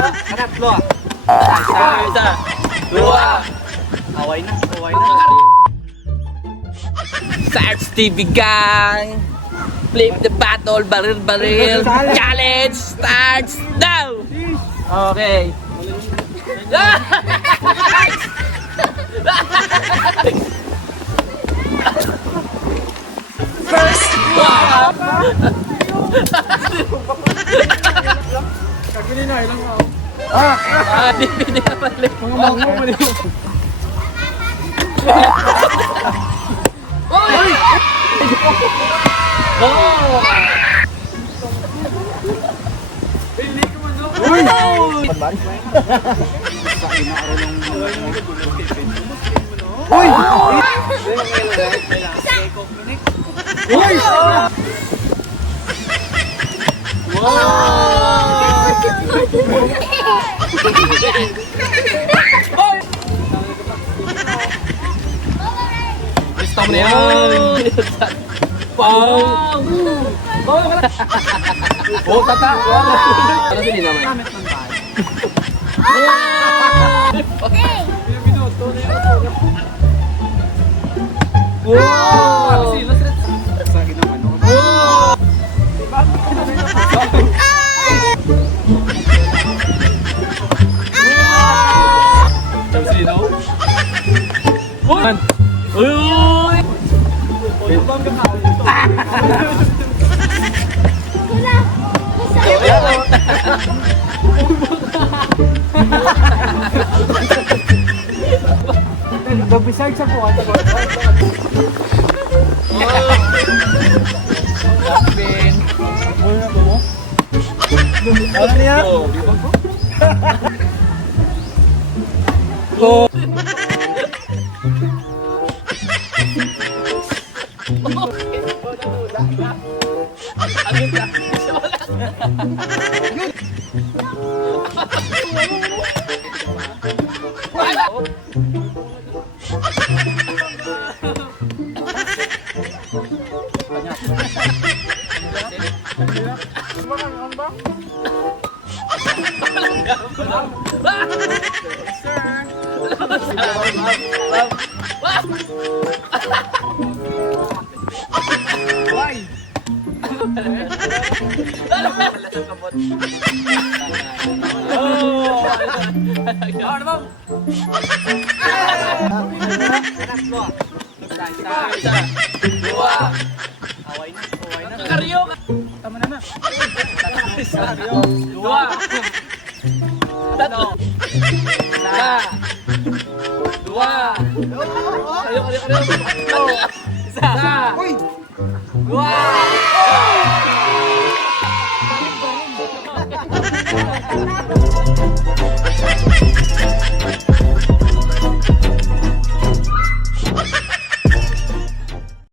Tatlo. Isa. Dua. Away na. Sarge TV Gang! Flip the battle, baril. Challenge starts now! Okay. First one! Kagini na, ilang ako. Hindi na pala. Mga mango mo niyo. Oy! Oh! Pili ka man, no? Uy! Uy! Uy! Gusto mo na yan! Pang! Oh, tata! Ano sinin naman? Gamit ng tayo. Wow! Sa ginawa, no? Wow! Sino? Uy! Uy! Ibang kakao nito. Nag-beside sa buwan. Kapin! Ano niya? Go! Why? Isa, dua, Away na. karyo ka! Tama na na. Isa, dua, tatlo, isa, dua, karyo, tatlo, isa, Uy! dua,